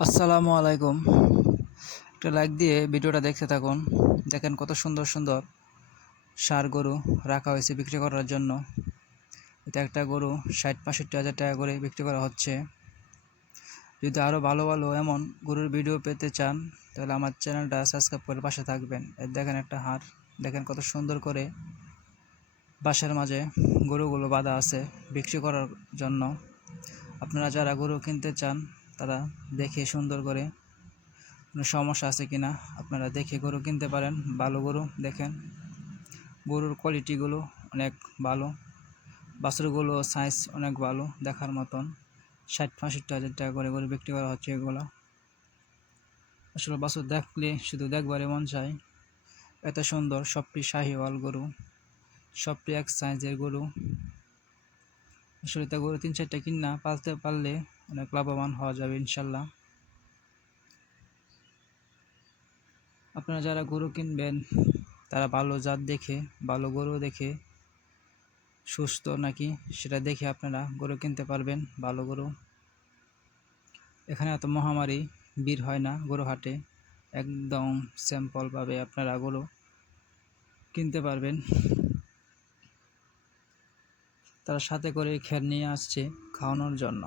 আসসালামু আলাইকুম। একটা লাইক দিয়ে ভিডিওটা দেখতে থাকুন। দেখেন কত সুন্দর সুন্দর ষাঁড় গরু রাখা হয়েছে বিক্রি করার জন্য। এটা একটা গরু ৬০-৬৫ হাজার টাকা করে বিক্রি করা হচ্ছে। যদি আরও ভালো ভালো এমন গরুর ভিডিও পেতে চান তাহলে আমার চ্যানেলটা সাবস্ক্রাইব করে পাশে থাকবেন। দেখেন একটা হাড়, দেখেন কত সুন্দর করে বাসার মাঝে গরুগুলো বাঁধা আছে বিক্রি করার জন্য। আপনারা যারা গরু কিনতে চান তারা দেখে সুন্দর করে কোনো সমস্যা আছে কিনা আপনারা দেখে গরু কিনতে পারেন। ভালো গরু দেখেন, গরুর কোয়ালিটিগুলো অনেক ভালো, বাছুরগুলো সাইজ অনেক ভালো দেখার মতন। ৬০-৬৫ হাজার টাকা করে গরু বিক্রি করা হচ্ছে। এগুলো আসলে বাছুর দেখলে শুধু দেখবারে মন চায়, এত সুন্দর। সবটি শাহিওয়াল গরু, সবটি এক সাইজের গরু। আসলে তা গরু ৩-৪টা কিনা পালতে পারলে অনেক লাভবান হওয়া যাবে ইনশাল্লাহ। আপনারা যারা গরু কিনবেন তারা ভালো জাত দেখে, ভালো গরু দেখে, সুস্থ নাকি সেটা দেখে আপনারা গরু কিনতে পারবেন। ভালো গরু, এখানে এত মহামারী ভিড় হয় না গরু হাটে, একদম সিম্পলভাবে আপনারা গরু কিনতে পারবেন। তারা সাথে করে খের নিয়ে আসছে খাওয়ানোর জন্য।